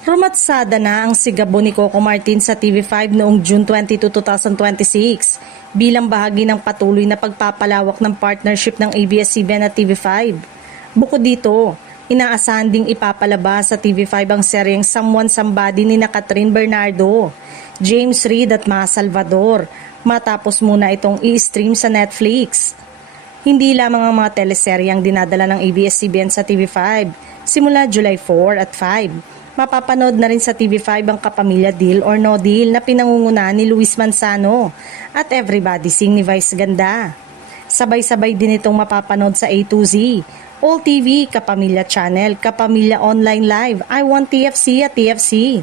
Rumatsada na ang sigabo ni Coco Martin sa TV5 noong June 22, 2026 bilang bahagi ng patuloy na pagpapalawak ng partnership ng ABS-CBN at TV5. Bukod dito, inaasahan ding ipapalabas sa TV5 ang seryeng Someone Somebody ni Catherine Bernardo, James Reid at Ma Salvador matapos muna itong i-stream sa Netflix. Hindi lamang ang mga teleserye ang dinadala ng ABS-CBN sa TV5 simula July 4 at 5. Mapapanood na rin sa TV5 ang Kapamilya Deal or No Deal na pinangungunahan ni Luis Manzano at Everybody Sing ni Vice Ganda. Sabay-sabay din itong mapapanood sa A to Z, All TV, Kapamilya Channel, Kapamilya Online Live, I Want TFC at TFC.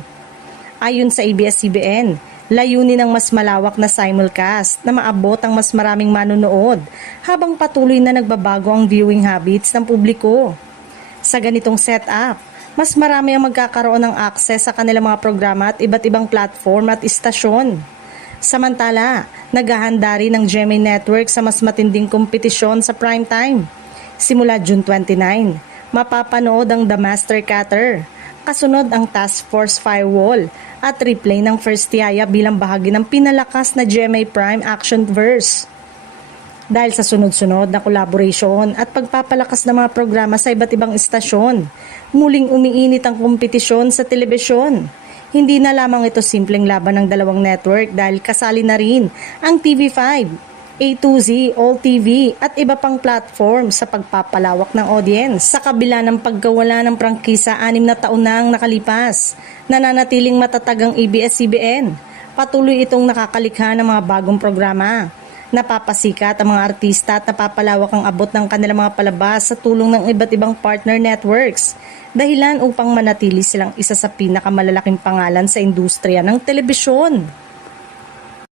Ayon sa ABS-CBN, layunin ng mas malawak na simulcast na maabot ang mas maraming manonood habang patuloy na nagbabago ang viewing habits ng publiko. Sa ganitong setup, mas marami ang magkakaroon ng access sa kanilang mga programa at iba't ibang platform at istasyon. Samantala, naghahanda rin ng GMA Network sa mas matinding kompetisyon sa primetime. Simula June 29, mapapanood ang The Master Cutter, kasunod ang Task Force Firewall at replay ng First Tiyaya bilang bahagi ng pinalakas na GMA Prime Actionverse. Dahil sa sunod-sunod na collaboration at pagpapalakas ng mga programa sa iba't ibang istasyon, muling umiinit ang kompetisyon sa telebisyon. Hindi na lamang ito simpleng laban ng dalawang network dahil kasali na rin ang TV5, A to Z, All TV at iba pang platform sa pagpapalawak ng audience. Sa kabila ng pagkawala ng prangkisa 6 na taon na ang nakalipas, nananatiling matatag ang ABS-CBN. Patuloy itong nakakalikha ng mga bagong programa. Napapasikat ang mga artista at napapalawak ang abot ng kanilang mga palabas sa tulong ng iba't ibang partner networks, dahilan upang manatili silang isa sa pinakamalalaking pangalan sa industriya ng telebisyon.